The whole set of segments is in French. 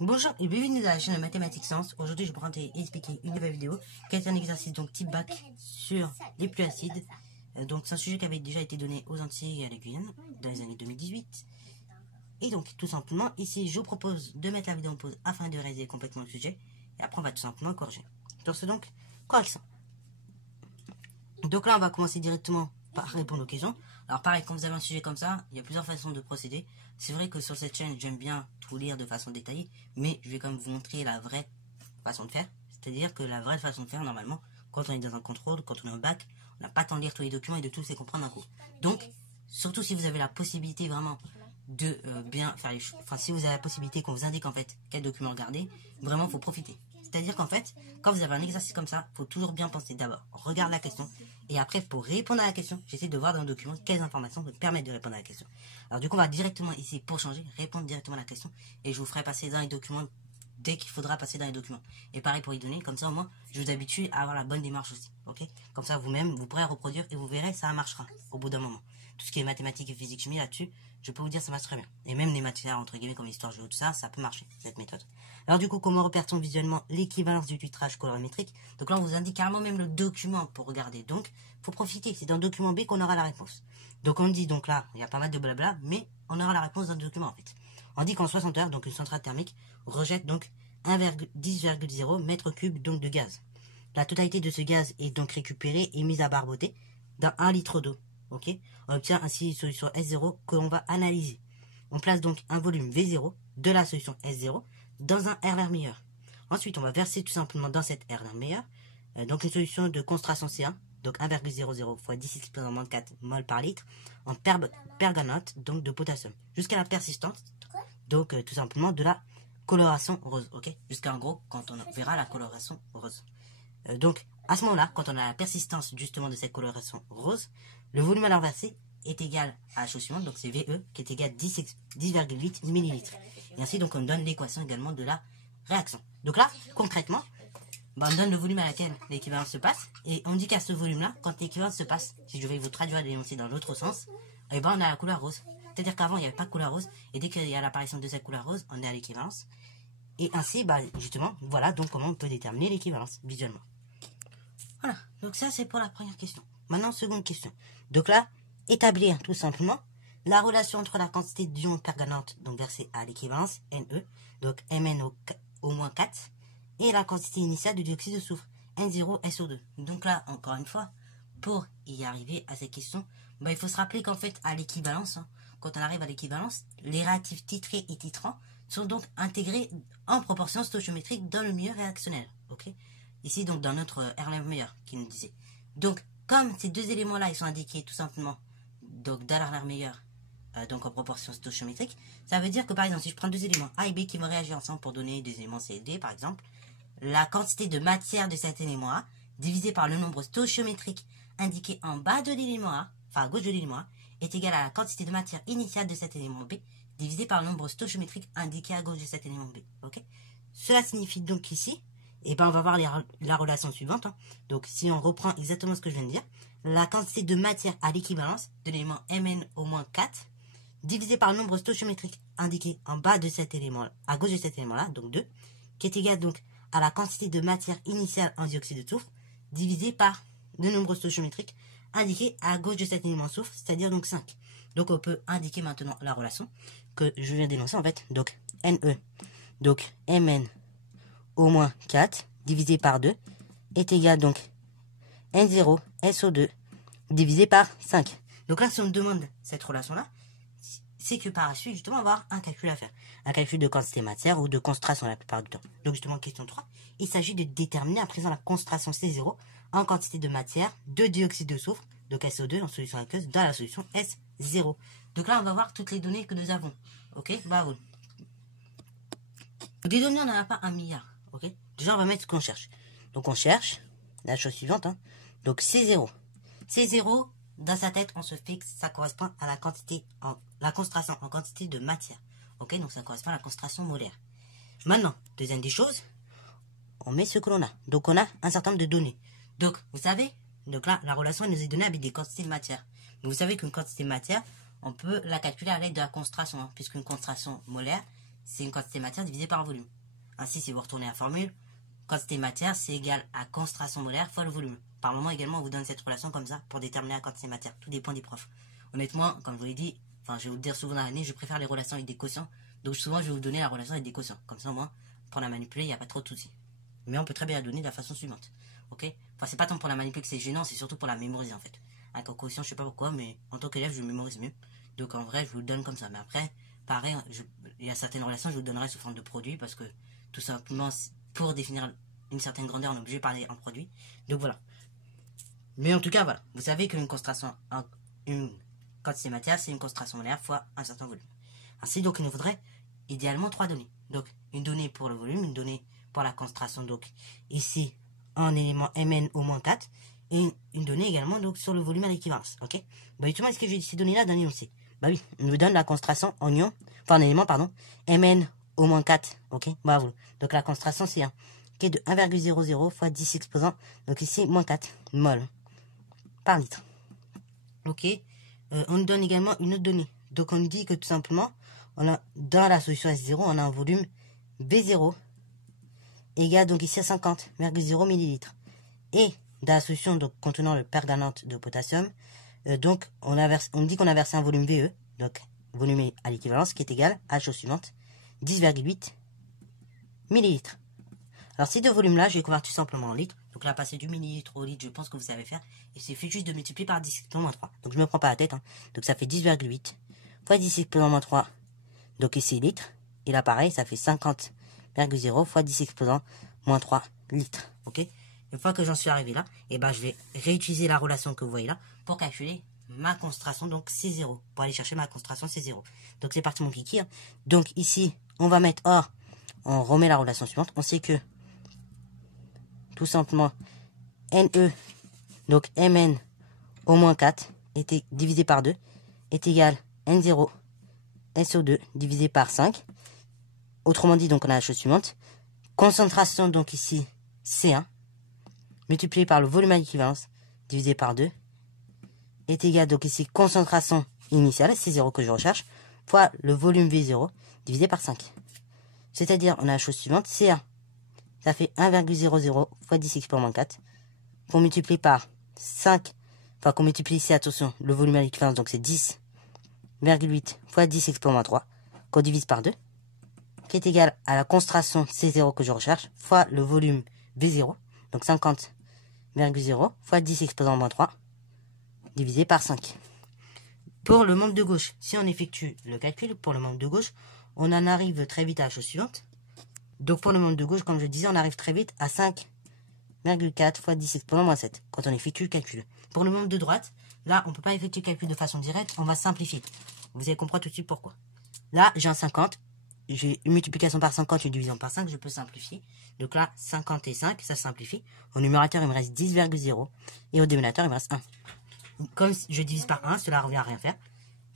Bonjour et bienvenue dans la chaîne de Mathématiques Sciences. Aujourd'hui, je vais vous expliquer une nouvelle vidéo qui est un exercice donc type bac sur les pluies acides. Donc c'est un sujet qui avait déjà été donné aux Antilles et à la Guyane dans les années 2018. Et donc tout simplement, ici je vous propose de mettre la vidéo en pause afin de réaliser complètement le sujet. Et après on va tout simplement corriger. Donc, correction. Donc là on va commencer directement par répondre aux questions. Alors pareil, quand vous avez un sujet comme ça, il y a plusieurs façons de procéder. C'est vrai que sur cette chaîne, j'aime bien tout lire de façon détaillée, mais je vais quand même vous montrer la vraie façon de faire. C'est-à-dire que la vraie façon de faire, normalement, quand on est dans un contrôle, quand on est au bac, on n'a pas le temps de lire tous les documents et de tous les comprendre d'un coup. Donc, surtout si vous avez la possibilité vraiment de bien faire les choses, enfin si vous avez la possibilité qu'on vous indique en fait quel document regarder, vraiment il faut profiter. C'est-à-dire qu'en fait, quand vous avez un exercice comme ça, il faut toujours bien penser d'abord, regarde la question, et après pour répondre à la question, j'essaie de voir dans le document quelles informations me permettent de répondre à la question. Alors du coup, on va directement ici, pour changer, répondre directement à la question, et je vous ferai passer dans les documents dès qu'il faudra passer dans les documents. Et pareil pour y donner, comme ça au moins, je vous habitue à avoir la bonne démarche aussi, ok? Comme ça vous-même, vous pourrez reproduire et vous verrez, ça marchera au bout d'un moment. Tout ce qui est mathématiques et physique chimie là-dessus, je peux vous dire ça marche très bien. Et même les matières entre guillemets comme histoire géo, tout ça, ça peut marcher, cette méthode. Alors du coup, comment repère-t-on visuellement l'équivalence du titrage colorimétrique? Donc là, on vous indique carrément même le document pour regarder. Donc, faut profiter, c'est dans le document B qu'on aura la réponse. Donc on dit, donc là, il y a pas mal de blabla, mais on aura la réponse dans le document en fait. On dit qu'en 60 heures, donc une centrale thermique rejette donc 10,0 mètres cubes donc de gaz. La totalité de ce gaz est donc récupérée et mise à barboter dans 1 litre d'eau. Ok, on obtient ainsi une solution S0 que l'on va analyser. On place donc un volume V0 de la solution S0 dans un R meilleur. Ensuite, on va verser tout simplement dans cette R meilleur donc une solution de concentration C1, donc 1,00 fois 10 exposant moins 4 mol par litre en perganote donc de potassium jusqu'à la persistance donc tout simplement de la coloration rose, ok, jusqu'à en gros quand on verra la coloration rose. Donc à ce moment-là, quand on a la persistance justement de cette coloration rose, le volume alors versé est égal à la chose suivante, donc c'est VE qui est égal à 10,8 ml. Et ainsi donc on donne l'équation également de la réaction. Donc là, concrètement, on donne le volume à laquelle l'équivalence se passe, et on dit qu'à ce volume-là, quand l'équivalence se passe, si je vais vous traduire l'énoncé dans l'autre sens, et on a la couleur rose. C'est-à-dire qu'avant il n'y avait pas de couleur rose, et dès qu'il y a l'apparition de cette couleur rose, on est à l'équivalence. Et ainsi, justement, voilà donc comment on peut déterminer l'équivalence visuellement. Voilà, donc ça c'est pour la première question. Maintenant, seconde question. Donc là, établir tout simplement la relation entre la quantité d'ion permanente, donc versée à l'équivalence, Ne, donc Mn au moins 4, et la quantité initiale de dioxyde de soufre, N0SO2. Donc là, encore une fois, pour y arriver à cette question, il faut se rappeler qu'en fait, à l'équivalence, quand on arrive à l'équivalence, les réactifs titrés et titrants sont donc intégrés en proportion stoichiométrique dans le milieu réactionnel. Ok, ici, donc, dans notre R meilleur, qui nous disait. Donc, comme ces deux éléments-là, ils sont indiqués tout simplement donc, dans l'R meilleur, donc en proportion stoichiométrique, ça veut dire que, par exemple, si je prends deux éléments A et B qui vont réagir ensemble pour donner des éléments C et D, par exemple, la quantité de matière de cet élément A, divisé par le nombre stoichiométrique indiqué en bas de l'élément A, enfin à gauche de l'élément A, est égal à la quantité de matière initiale de cet élément B, divisé par le nombre stoichiométrique indiqué à gauche de cet élément B. Okay, cela signifie donc qu'ici, on va voir la relation suivante. Donc, si on reprend exactement ce que je viens de dire, la quantité de matière à l'équivalence de l'élément Mn au moins 4, divisé par le nombre stoichiométrique indiqué en bas de cet élément, à gauche de cet élément-là, donc 2, qui est égal donc à la quantité de matière initiale en dioxyde de soufre, divisé par le nombre stoichiométrique indiqué à gauche de cet élément soufre, c'est-à-dire donc 5. Donc, on peut indiquer maintenant la relation que je viens d'énoncer en fait. Donc, Ne, donc Mn au moins 4 divisé par 2 est égal donc N0 SO2 divisé par 5. Donc là, si on demande cette relation-là, c'est que par la suite, justement, on va avoir un calcul à faire. Un calcul de quantité matière ou de concentration la plupart du temps. Donc justement, question 3, il s'agit de déterminer à présent la concentration C0 en quantité de matière de dioxyde de soufre, donc SO2 en solution aqueuse, dans la solution S0. Donc là, on va voir toutes les données que nous avons. Ok, oui. Des données, on n'en a pas 1 milliard. Ok, déjà, on va mettre ce qu'on cherche. Donc on cherche la chose suivante. Donc C0. C0, dans sa tête, on se fixe, ça correspond à la quantité, la concentration en quantité de matière. Ok, donc ça correspond à la concentration molaire. Maintenant, deuxième des choses, on met ce que l'on a. Donc on a un certain nombre de données. Donc, vous savez, donc là, la relation elle nous est donnée avec des quantités de matière. Mais vous savez qu'une quantité de matière, on peut la calculer à l'aide de la concentration, puisqu'une concentration molaire, c'est une quantité matière divisée par le volume. Ainsi, si vous retournez à la formule, quantité matière, c'est égal à concentration molaire fois le volume. Par moment également, on vous donne cette relation comme ça pour déterminer la quantité matière. Tout dépend des profs. Honnêtement, comme je vous l'ai dit, enfin, je vais vous le dire souvent dans l'année, je préfère les relations avec des quotients. Donc souvent, je vais vous donner la relation avec des quotients. Comme ça, au moins, pour la manipuler, il n'y a pas trop de soucis. Mais on peut très bien la donner de la façon suivante. Ok? Enfin, c'est pas tant pour la manipuler que c'est gênant, c'est surtout pour la mémoriser en fait. Avec un quotient, je sais pas pourquoi, mais en tant qu'élève, je le mémorise mieux. Donc en vrai, je vous le donne comme ça. Mais après, pareil, il y a certaines relations, je vous le donnerai sous forme de produit parce que tout simplement, pour définir une certaine grandeur, on est obligé de parler en produit. Donc voilà. Mais en tout cas, voilà. Vous savez qu'une concentration, une quantité matière, c'est une concentration molaire fois un certain volume. Ainsi, donc, il nous faudrait idéalement 3 données. Donc, une donnée pour le volume, une donnée pour la concentration, donc, ici, en élément Mn au moins 4, et une donnée également, donc, sur le volume à l'équivalence. Ok? Bah, justement, est-ce que j'ai ces données-là d'un ion C? Bah oui, on nous donne la concentration en ion, enfin, en élément, pardon, Mn au moins 4. Ok? Bah, voilà. Donc, la concentration, c'est 1. Qui est de 1,00 fois 10 exposant, donc ici, moins 4 mol par litre. Ok, on nous donne également une autre donnée. Donc on nous dit que tout simplement, on a, dans la solution S0, on a un volume B0 égale donc ici à 50,0 ml. Et dans la solution donc, contenant le permanganate de potassium, donc on dit qu'on a versé un volume VE, donc volume à l'équivalence, qui est égal à la chose suivante, 10,8 ml. Alors ces deux volumes-là, je vais convertir simplement en litres. Donc là, passer du millilitre au litre, je pense que vous savez faire. Et il suffit juste de multiplier par 10 exposant -3. Donc je ne me prends pas la tête. Hein. Donc ça fait 10,8 fois 10 exposant -3. Donc ici litres. Et là pareil, ça fait 50,0 fois 10 exposant -3 litres. Ok. Une fois que j'en suis arrivé là, et ben je vais réutiliser la relation que vous voyez là pour calculer ma concentration, donc C0. Pour aller chercher ma concentration C0. Donc c'est parti mon kiki. Hein. Donc ici, on va mettre or. On remet la relation suivante. On sait que tout simplement, NE, donc Mn au moins 4, est divisé par 2, est égal N0 SO2 divisé par 5. Autrement dit, donc on a la chose suivante. Concentration, donc ici, C1, multiplié par le volume à l'équivalence, divisé par 2, est égal, donc ici, concentration initiale, C0 que je recherche, fois le volume V0, divisé par 5. C'est-à-dire, on a la chose suivante, C1, ça fait 1,00 fois 10 exponent -4, qu'on multiplie par 5, enfin qu'on multiplie ici, attention, le volume à l'équivalence, donc c'est 10,8 fois 10 exponent -3, qu'on divise par 2, qui est égal à la concentration C0 que je recherche, fois le volume V0, donc 50,0 fois 10 exposant -3, divisé par 5. Pour le membre de gauche, si on effectue le calcul, pour le membre de gauche, on en arrive très vite à la chose suivante. Donc pour le membre de gauche, comme je disais, on arrive très vite à 5,4 fois 10 exponent -7, quand on effectue le calcul. Pour le membre de droite, là, on ne peut pas effectuer le calcul de façon directe, on va simplifier. Vous allez comprendre tout de suite pourquoi. Là, j'ai un 50, j'ai une multiplication par 50, une division par 5, je peux simplifier. Donc là, 50 et 5, ça simplifie. Au numérateur, il me reste 10,0, et au dénominateur, il me reste 1. Comme je divise par 1, cela revient à rien faire.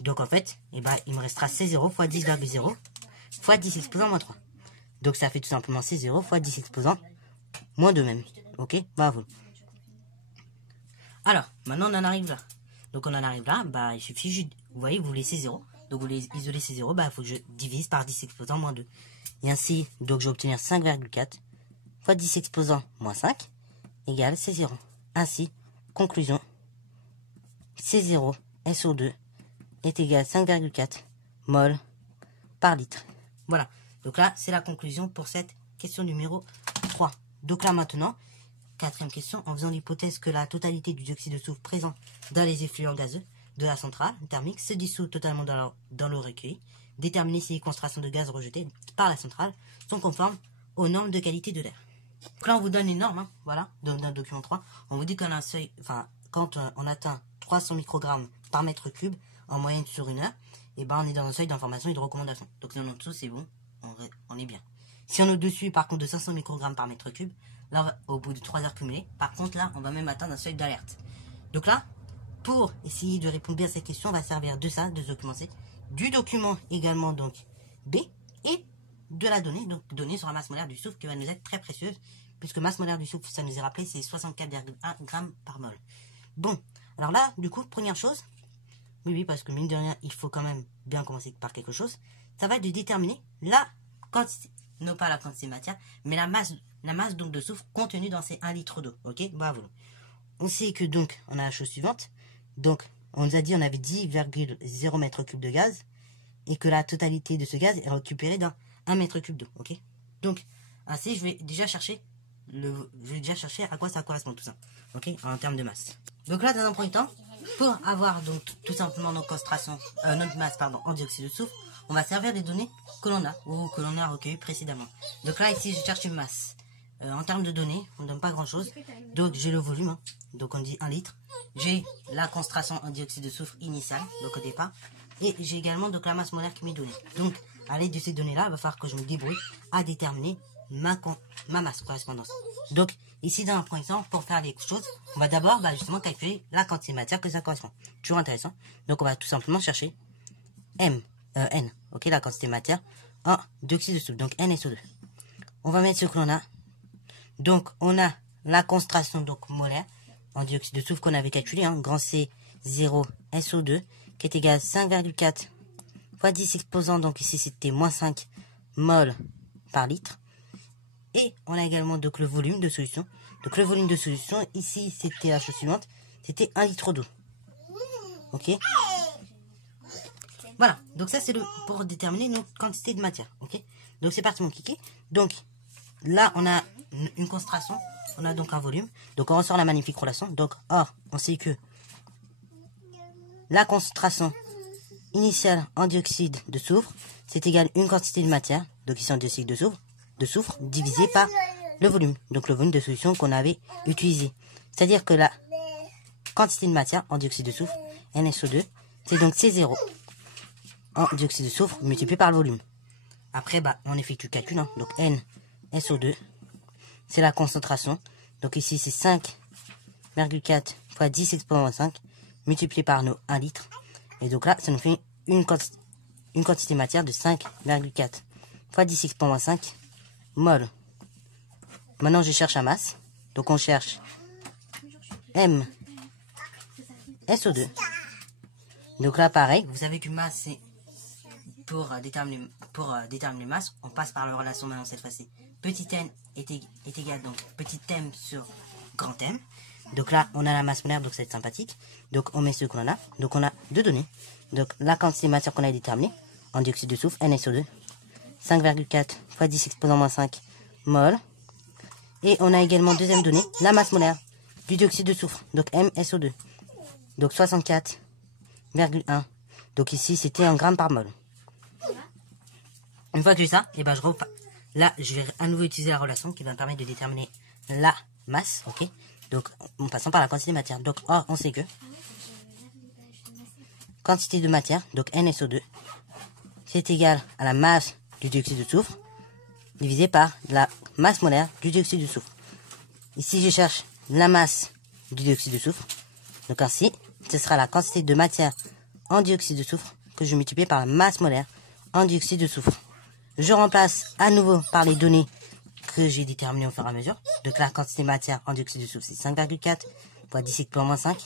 Donc en fait, eh ben, il me restera C0 fois 10,0 fois 10 exposant -3. Donc ça fait tout simplement C0 fois 10 exposant -2 même. Ok, bravo. Alors, maintenant on en arrive là. Donc on en arrive là, bah il suffit juste, vous voyez, vous voulez C0. Donc vous voulez isoler C0, bah il faut que je divise par 10 exposant -2. Et ainsi, donc je vais obtenir 5,4 fois 10 exposant -5 égale C0. Ainsi, conclusion, C0 SO2 est égal à 5,4 mol par litre. Voilà. Donc là, c'est la conclusion pour cette question numéro 3. Donc là maintenant, quatrième question, en faisant l'hypothèse que la totalité du dioxyde de soufre présent dans les effluents gazeux de la centrale thermique se dissout totalement dans l'eau recueillie, déterminer si les concentrations de gaz rejetées par la centrale sont conformes aux normes de qualité de l'air. Donc là, on vous donne les normes, hein, voilà, dans le document 3. On vous dit qu'on a un seuil, enfin, quand on atteint 300 microgrammes par mètre cube en moyenne sur une heure, et ben on est dans un seuil d'information et de recommandation. Donc si on est en dessous, c'est bon, on est bien. Si on est au-dessus, par contre, de 500 microgrammes par mètre cube, là, au bout de 3 heures cumulées, par contre, là, on va même atteindre un seuil d'alerte. Donc là, pour essayer de répondre bien à cette question, on va servir de ça, de ce document C, du document également, donc, B, et de la donnée, donc donnée sur la masse molaire du soufre qui va nous être très précieuse, puisque masse molaire du soufre, ça nous est rappelé, c'est 64,1 grammes par mol. Bon, alors là, du coup, première chose, Oui, parce que mine de rien, il faut quand même bien commencer par quelque chose. Ça va être de déterminer la quantité, non pas la quantité de matière, mais la masse donc de soufre contenue dans ces 1 litre d'eau. Ok, bravo. On sait que donc, on a la chose suivante. Donc, on nous a dit on avait 10,0 mètres cubes de gaz et que la totalité de ce gaz est récupérée dans 1 mètre cube d'eau. Ok, donc, ainsi, je vais déjà chercher à quoi ça correspond tout ça. Ok, en termes de masse. Donc là, dans un premier temps, pour avoir donc tout simplement notre concentration, notre masse en dioxyde de soufre, on va servir des données que l'on a ou que l'on a recueillies précédemment. Donc là ici je cherche une masse. En termes de données, on ne donne pas grand chose. Donc j'ai le volume, hein. Donc on dit 1 litre. J'ai la concentration en dioxyde de soufre initiale, donc au départ. Et j'ai également donc la masse molaire qui m'est donnée. Donc à l'aide de ces données là, il va falloir que je me débrouille à déterminer ma masse correspondance. Donc ici dans un premier temps, pour faire les choses, on va d'abord justement calculer la quantité de matière que ça correspond. Toujours intéressant. Donc on va tout simplement chercher N, ok, la quantité de matière en dioxyde de soufre, donc NSO2. On va mettre ce que l'on a. Donc on a la concentration donc molaire en dioxyde de soufre qu'on avait calculé, hein, grand C 0 SO2, qui est égal à 5,4 fois 10 exposant, donc ici c'était moins 5 mol par litre. Et on a également donc le volume de solution. Donc le volume de solution, ici c'était la chose suivante, c'était 1 litre d'eau. Ok. Voilà, donc ça c'est pour déterminer notre quantité de matière. Ok. Donc c'est parti mon kiki. Donc là on a une concentration, on a donc un volume. Donc on ressort la magnifique relation. Donc or, on sait que la concentration initiale en dioxyde de soufre, c'est égal à une quantité de matière, donc ici en dioxyde de soufre, divisé par le volume. Donc le volume de solution qu'on avait utilisé. C'est-à-dire que la quantité de matière en dioxyde de soufre, NSO2, c'est donc C0 en dioxyde de soufre multiplié par le volume. Après, on effectue le calcul. Hein. Donc NSO2, c'est la concentration. Donc ici, c'est 5,4 fois 10 exponent 5 multiplié par nos 1 litre. Et donc là, ça nous fait une quantité de matière de 5,4 fois 10 exponent 5 mol. Maintenant, je cherche la masse. Donc on cherche MSO2. Donc là, pareil, vous savez qu'une masse, c'est pour déterminer masse, on passe par la relation maintenant cette fois-ci. Petit n est égal donc petit m sur grand M. Donc là, on a la masse molaire, donc c'est sympathique. Donc on met ce qu'on a. Donc on a deux données. Donc la quantité de matière qu'on a déterminée en dioxyde de soufre, NSO2, 5,4 fois 10 exposant moins 5 mol. Et on a également deuxième donnée, la masse molaire du dioxyde de soufre, donc MSO2. Donc 64,1. Donc ici, c'était en grammes par mol. Une fois que j'ai ça, et je repars. Là, je vais à nouveau utiliser la relation qui va me permettre de déterminer la masse, ok. Donc, en passant par la quantité de matière. Donc, or, on sait que quantité de matière, donc NSO2, c'est égal à la masse du dioxyde de soufre divisé par la masse molaire du dioxyde de soufre. Ici, je cherche la masse du dioxyde de soufre. Donc ainsi, ce sera la quantité de matière en dioxyde de soufre que je multiplie par la masse molaire en dioxyde de soufre. Je remplace à nouveau par les données que j'ai déterminées au fur et à mesure. Donc la quantité de matière en dioxyde de soufre, c'est 5,4 fois 10 exponent moins 5.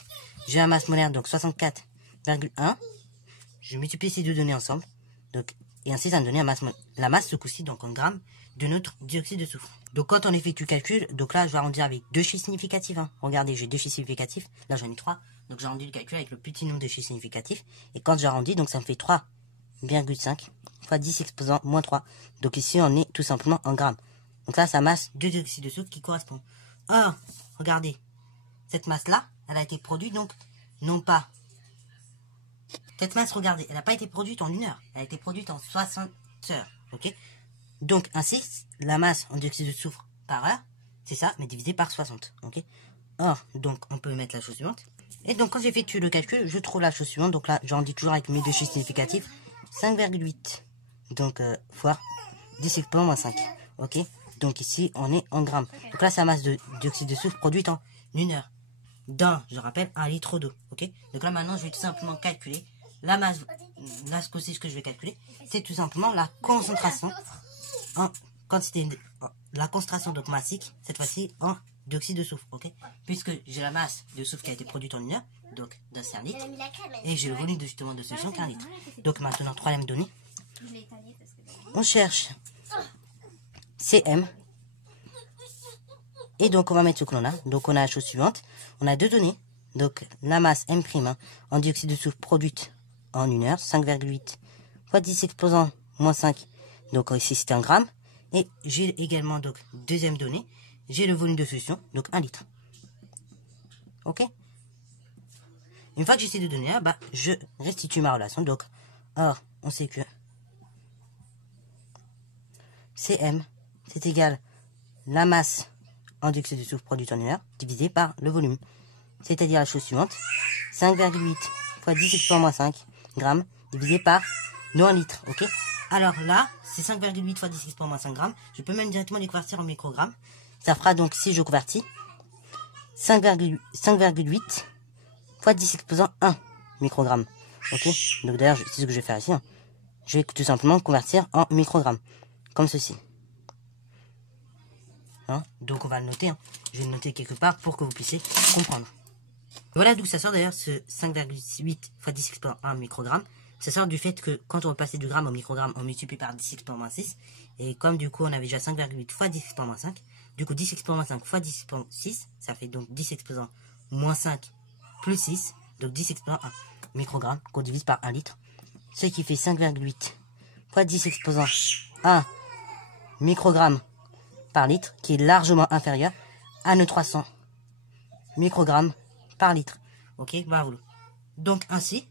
J'ai la masse molaire, donc 64,1. Je multiplie ces deux données ensemble. Donc, et ainsi, ça me donne la masse, ce coup-ci, donc en grammes, de notre dioxyde de soufre. Donc quand on effectue le calcul, donc là, je vais arrondir avec deux chiffres significatifs. Hein. Regardez, j'ai deux chiffres significatifs. Là, j'en ai 3. Donc j'arrondis le calcul avec le petit nombre de chiffres significatifs. Et quand j'arrondis, donc ça me fait 3,5 fois 10 exposant moins 3. Donc ici, on est tout simplement en grammes. Donc là, sa masse de dioxyde de soufre qui correspond. Or, regardez, cette masse-là, elle a été produite, donc, non pas. Cette masse, regardez, elle n'a pas été produite en 1 heure. Elle a été produite en 60 heures. Ok. Donc, ainsi, la masse en dioxyde de soufre par heure, c'est ça, mais divisé par 60. Ok. Or, donc, on peut mettre la chose suivante. Et donc, quand j'effectue le calcul, je trouve la chose suivante. Donc là, j'en dis toujours avec mes deux chiffres significatifs. 5,8. Donc, fois 10 exponent moins 5. Ok. Donc ici, on est en grammes. Donc là, c'est la masse de dioxyde de soufre produite en 1 heure. Dans, je rappelle, 1 litre d'eau. Ok. Donc là, maintenant, je vais tout simplement calculer la masse. Là, ce que je vais calculer, c'est tout simplement la concentration en quantité, la concentration donc massique, cette fois-ci en dioxyde de soufre. Ok. Puisque j'ai la masse de soufre qui a été produite en 1 heure, donc d'un 1 litre. Elle a mis la crème, elle. Et j'ai le volume de, justement de solution qu'un litre. Donc maintenant, troisième donnée, Je l'ai étalé parce que... on cherche CM. Et donc on va mettre ce que l'on a. Donc on a la chose suivante. On a deux données. Donc la masse M' en dioxyde de soufre produite en 1 heure, 5,8 fois 10 exposant moins 5. Donc ici c'était en grammes. Et j'ai également donc deuxième donnée. J'ai le volume de solution, donc 1 litre. Ok. Une fois que j'ai ces deux données là, bah, je restitue ma relation. Donc, or, on sait que Cm, c'est égal la masse en dioxyde de soufre produite en 1 heure divisé par le volume. C'est-à-dire la chose suivante, 5,8 fois 10 exponent moins 5 grammes divisé par nos 1 litre. Ok. Alors là, c'est 5,8 fois 10 exponent moins 5 grammes. Je peux même directement les convertir en microgrammes. Ça fera donc, si je convertis, 5,8 fois 10 exposant 1 microgramme. Ok. Donc d'ailleurs, c'est ce que je vais faire ici. Hein. Je vais tout simplement convertir en microgrammes. Comme ceci. Hein, donc on va le noter. Hein. Je vais le noter quelque part pour que vous puissiez comprendre. Voilà d'où ça sort d'ailleurs ce 5,8 fois 10 exponent 1 microgramme. Ça sort du fait que quand on va passer du gramme au microgramme, on multiplie par 10 exponent moins 6. Et comme du coup on avait déjà 5,8 fois 10 exponent moins 5, du coup 10 exponent moins 5 fois 10 exponent 6, ça fait donc 10 exposant moins 5 plus 6, donc 10 exposant 1 microgramme qu'on divise par 1 litre. Ce qui fait 5,8 fois 10 exposant 1 microgramme par litre, qui est largement inférieur à nos 300 microgrammes par litre. Ok, voilà. Donc ainsi,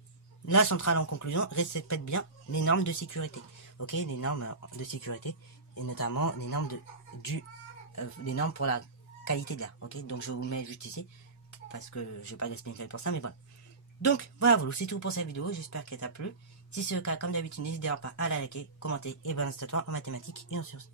la centrale en conclusion respecte bien les normes de sécurité. Ok, les normes de sécurité et notamment les normes les normes pour la qualité de l'air. Ok, donc je vous mets juste ici parce que je n'ai pas d'explication pour ça, mais voilà. Donc voilà, c'est tout pour cette vidéo. J'espère qu'elle t'a plu. Si c'est le cas, comme d'habitude, n'hésitez pas à la liker, commenter et balancer toi en mathématiques et en sciences.